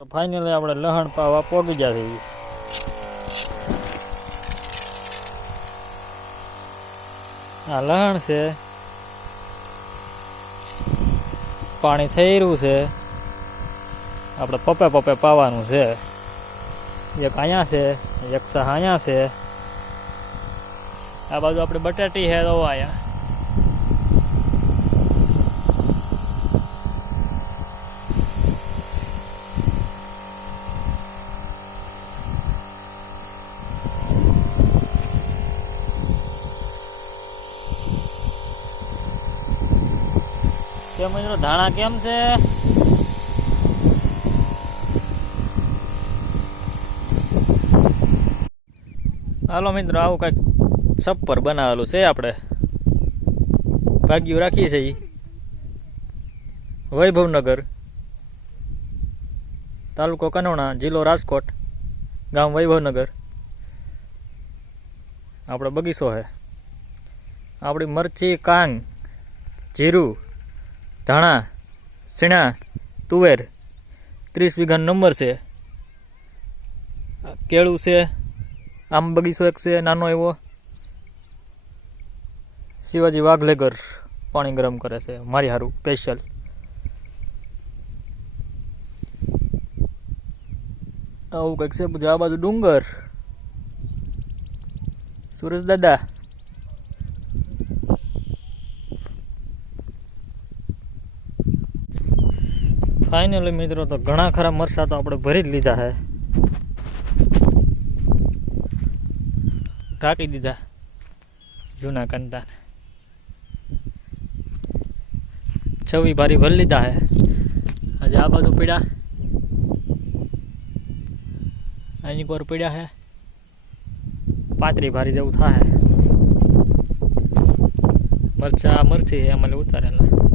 તો ફાઇનલી આપણે લહણ પાવા પોગી ગયા છીએ. આ લહણ છે, પાણી થઈ રહ્યું છે, આપણે પપ્પે પપ્પે પાવાનું છે. એક અહીંયા છે, એક સહ અહીંયા છે. આ બાજુ આપણે બટાટી છે તો અહીંયા કેમ મિત્રો ધાણા કેમ છે? હાલો મિત્રો, આવું કંઈક છપ્પર બનાવેલું છે. આપણે ભાગ્યું રાખીએ છીએ. વૈભવનગર, તાલુકો કનોણા, જિલ્લો રાજકોટ, ગામ વૈભવનગર. આપણો બગીચો છે. આપણી મરચી, કાંગ, જીરું, ધાણા, સીણા, તુવેર 30 વીઘાનો નંબર છે. કેળું છે. આમ બગીચો એક છે નાનો એવો. શિવાજી વાઘલેગર પાણી ગરમ કરે છે મારી હારું સ્પેશિયલ. આવું કંઈક છે. પછી આ બાજુ ડુંગર, સુરેશ દાદા. ફાઇનલી મિત્રો, તો ઘણા ખરા મરસા તો આપણે ભરી જ લીધા છે. ઢાંકી દીધા જૂના કંદા. 26 ભારી ભરી લીધા છે. આજે આ બાજુ પીડ્યા, આની પર પીડ્યા છે 35 ભારી જેવું થાય. મરચા મરચી એમાં ઉતારેલા.